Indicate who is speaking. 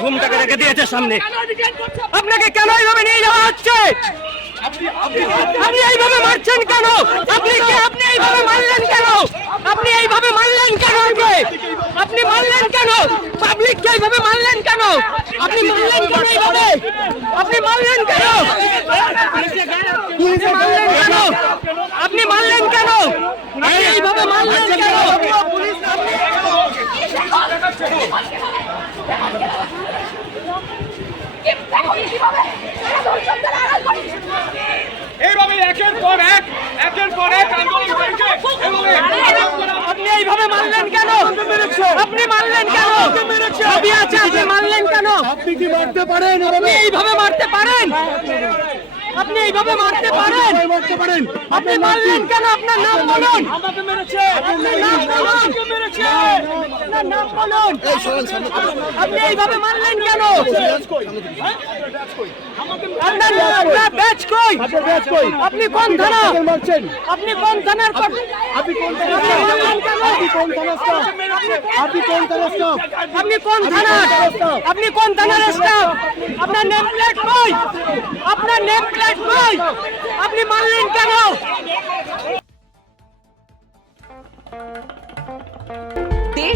Speaker 1: ঘুমটাকে রেখে দিয়েছে সামনে আপনাকে কেন এইভাবে নিয়ে যাওয়া হচ্ছে আপনি এইভাবে মারছেন কেন আপনি কে আপনি এইভাবে মারলেন কেন আপনি এইভাবে মারলেন কেন আপনি মারলেন কেন পাবলিককে এইভাবে মারলেন কেন আপনি মারলেন কেন এইভাবে আপনি মারলেন কেন আপনি মারলেন কেন আপনি মারলেন কেন আপনি এইভাবে মারলেন কেন
Speaker 2: এইভাবে একের পর এক একের পর এক আন্দোলন হয়েছে।
Speaker 1: আপনি এইভাবে মারলেন কেন? আপনি মারলেন কেন? ছবি আছে আপনি মারলেন কেন?
Speaker 3: আপনি কি মারতে পারেন?
Speaker 1: আপনি এইভাবে মারতে পারেন? আপনি এইভাবে মারতে পারেন?
Speaker 3: মারতে পারেন।
Speaker 1: আপনি মারলেন কেন? আপনার নাম বলুন। আমাকে মেরেছে। আপনার নাম বলুন। আপনার নাম বলুন। আপনি এইভাবে মারলেন কেন? আপনার ব্যাচ কই? আপনি কোন থানা?
Speaker 3: মারছেন
Speaker 1: আপনি কোন থানার
Speaker 3: আপনি কোন
Speaker 1: আপনি
Speaker 3: আপনি কোন স্টাফ আপনি
Speaker 1: থানার? আপনি কোন থানার স্টাফ আপনার নেম প্লেট কই? আপনার নেম প্লেট কই? আপনি মারলেন কেন?